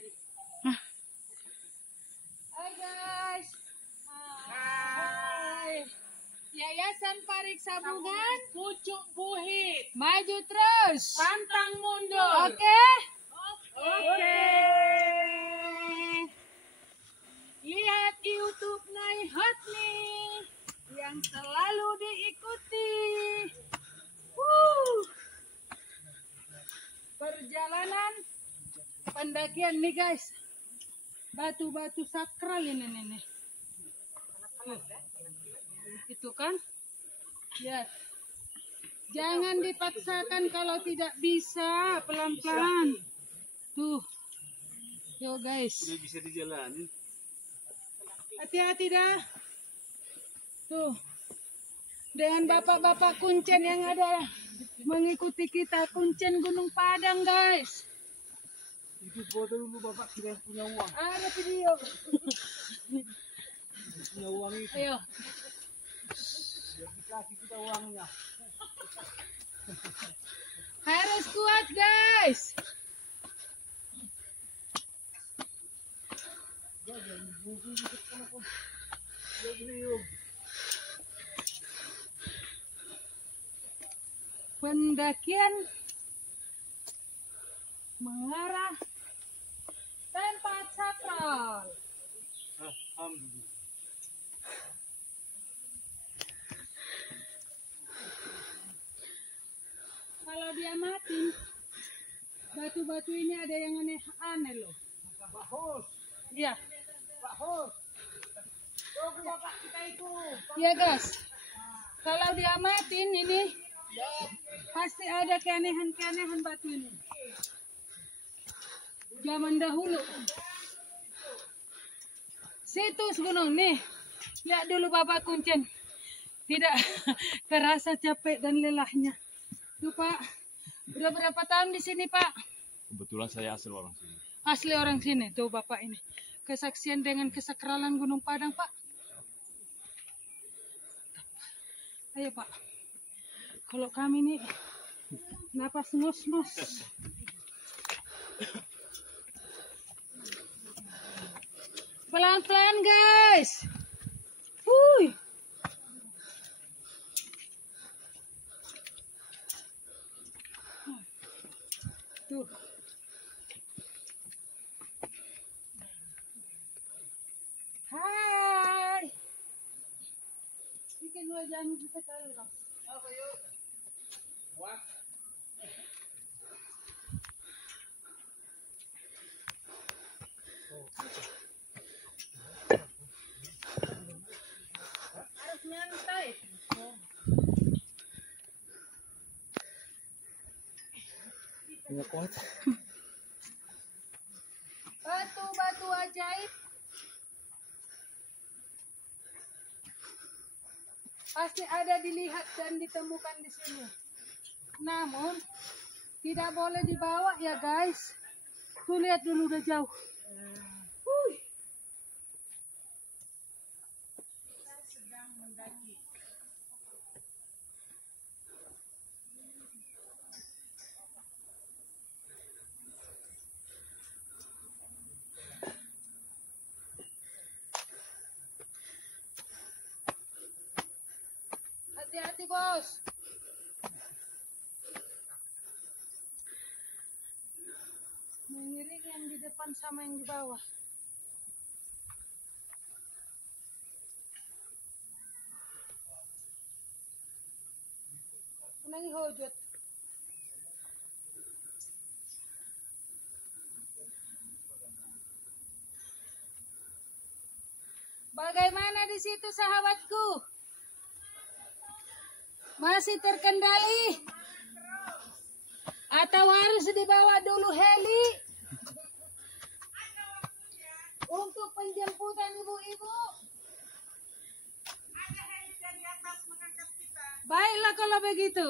tadi. Hai guys. Hai. Yayasan Pariksa Bungan, Pucuk Buhit, maju terus. pantang mundur. Oke. Oke. Lihat YouTube Nai Hotni yang selalu diikuti. Perjalanan pendakian nih guys. Batu-batu sakral ini nih. Itu kan? Ya. Jangan dipaksakan kalau tidak bisa, pelan-pelan. Tuh. Yo guys. Udah bisa dijalani. Hati-hati dah. Tuh. Dengan bapak-bapak kuncen yang ada mengikuti kita, kuncen Gunung Padang guys. Itu foto dulu bapak sudah punya uang. Ada video. Punya uang itu. Ayo. Biar dikasih kita uangnya. Harus kuat guys. Pendakian mengarah tempat sakral. Alhamdulillah. Kalau diamatin, batu-batu ini ada yang aneh loh. Pak Hos, Iya, Pak Hos. Tunggu bapak kita itu. iya guys. Kalau diamatin ini pasti ada keanehan-keanehan batu ini. Zaman dahulu. Situs gunung nih. Lihat dulu Bapak Kuncen. Tidak terasa capek dan lelahnya. Tuh Pak, udah berapa tahun di sini Pak? Kebetulan saya asli orang sini. Asli orang sini, tuh Bapak ini. Kesaksian dengan kesakralan Gunung Padang Pak. Ayo Pak. Kalau kami nih napas ngus-ngus. Pelan-pelan guys. Wuih. Tuh. Hai. Bikin wajah bisa kali dong. Apa yuk? Wah. Harus nyantai. Nggak kuat. Batu-batu ajaib. Pasti ada dilihat dan ditemukan di sini. Namun tidak boleh dibawa ya guys. Tuh lihat dulu udah jauh. Wuih. Kita sedang mendaki. Hati-hati bos. Mengiring yang di depan sama yang di bawah. Menangi hojot. Bagaimana di situ sahabatku? Masih terkendali? Atau harus dibawa dulu heli? Untuk penjemputan ibu-ibu? Ada heli dari atas mengangkat kita. Baiklah kalau begitu.